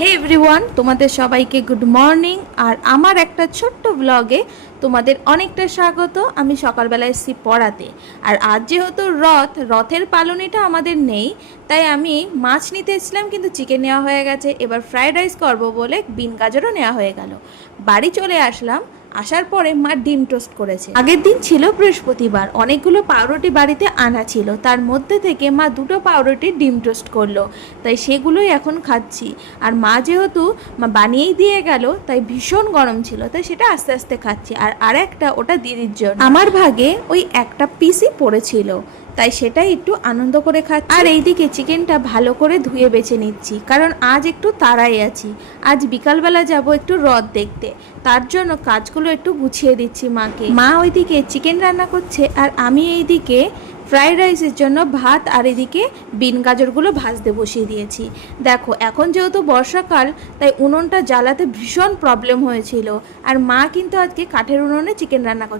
হে everyone তোমাদের সবাইকে good morning আর আমার একটা ছোট্ট ব্লগে তোমাদের অনেকটা স্বাগত। আমি সকালবেলা এসেছি পড়াতে। আর আজ যেহেতু রথ, রথের পালনিটা আমাদের নেই, তাই আমি মাছ নিতে এসেছিলাম, কিন্তু চিকেন নেওয়া হয়ে গেছে। এবার ফ্রায়েড রাইস করব বলে বিন গাজরও নেওয়া হয়ে গেল। বাড়ি চলে আসলাম। আসার পরে মা ডিম টোস্ট করেছে। আগের দিন ছিল বৃহস্পতিবার, অনেকগুলো পাউরুটি বাড়িতে আনা ছিল। তার মধ্যে থেকে মা দুটো পাউরুটি ডিম টোস্ট করল। তাই সেগুলোই এখন খাচ্ছি। আর মা যেহেতু মা বানিয়েই দিয়ে গেল, তাই ভীষণ গরম ছিল, তাই সেটা আস্তে আস্তে খাচ্ছি। আর আরেকটা ওটা দিদির জন্য। আমার ভাগে ওই একটা পিসই পড়েছিল। তাই সেটাই একটু আনন্দ করে খাচ্ছি। আর এইদিকে চিকেনটা ভালো করে ধুয়ে বেছে নিচ্ছি, কারণ আজ একটু তাড়াই আছি। আজ বিকালবেলা যাব একটু রথ দেখতে। তার জন্য কাজগুলো একটু গুছিয়ে দিচ্ছি মাকে। মা ওইদিকে চিকেন রান্না করছে, আর আমি এইদিকে ফ্রাইড রাইসের জন্য ভাত আর এদিকে বিন গাজরগুলো ভাজতে বসিয়ে দিয়েছি। দেখো, এখন যেহেতু বর্ষাকাল, তাই উনুনটা জ্বালাতে ভীষণ প্রবলেম হয়েছিল। আর মা কিন্তু আজকে কাঠের উনুনে চিকেন রান্না করছে